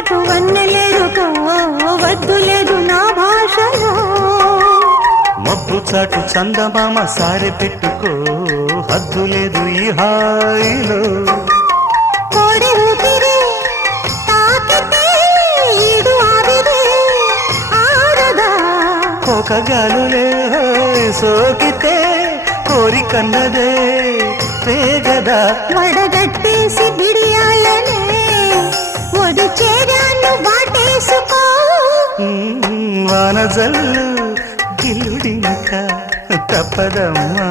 చాటు వన్నెలేరుకో వద్దు లేదు నా భాషలో మబ్బు చాటు చందమామ సారె పెట్టుకో హద్దు లేదు ఈ హాయిలో కోడి ఊపిరి తాకితే ఈడు ఆవిరి ఆరదా కోకగాలులే సోకితే కోరికన్నదే వేగదా వడగట్టేసి బిడియాలనే ఒడి చేరాను వాటేసుకో వానజల్లు గిల్లుడింక తప్పదమ్మా